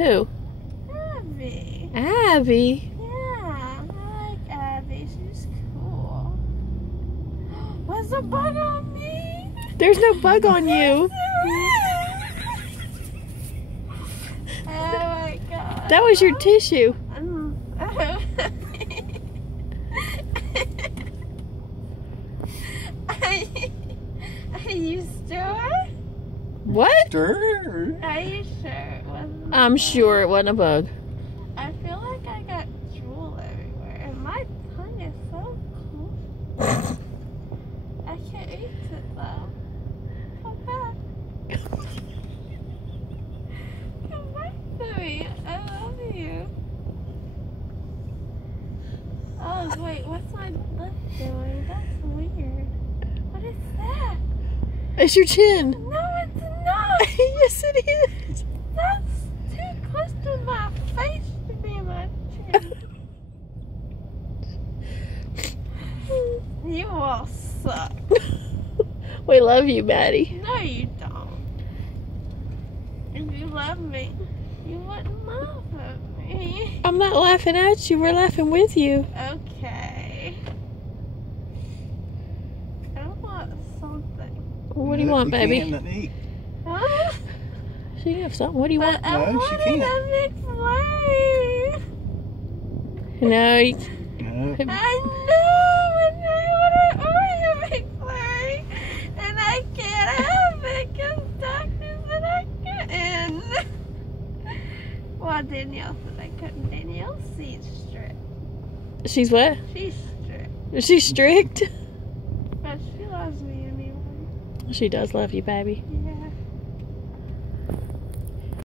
Who? Abby. Abby? Yeah, I like Abby. She's cool. What's the bug on me? There's no bug on you. Oh my god. That was your tissue. Are you sure? What? Sure. Are you sure it wasn't? I'm sure it wasn't a bug. I feel like I got drool everywhere, and my tongue is so cool. I can't eat it though. Come back. Come back to me. I love you. Oh wait, what's my lip doing? That's weird. What is that? It's your chin. No, it's not. Yes, it is. That's too close to my face to be my chin. You all suck. We love you, Maddie. No, you don't. If you love me, you wouldn't laugh at me. I'm not laughing at you. We're laughing with you. Okay. I want something. What do you want, baby? Can't eat. Huh? She can have something. What do you want? But I No, she wanted can't. a McFlurry. No. No. I know, and I want to order McFlurry, and I can't have it because doctor said I couldn't. Well, Danielle said I couldn't. Danielle sees strict. She's what? She's strict, Is she strict? but she loves me anyway. She does love you, baby. Yeah.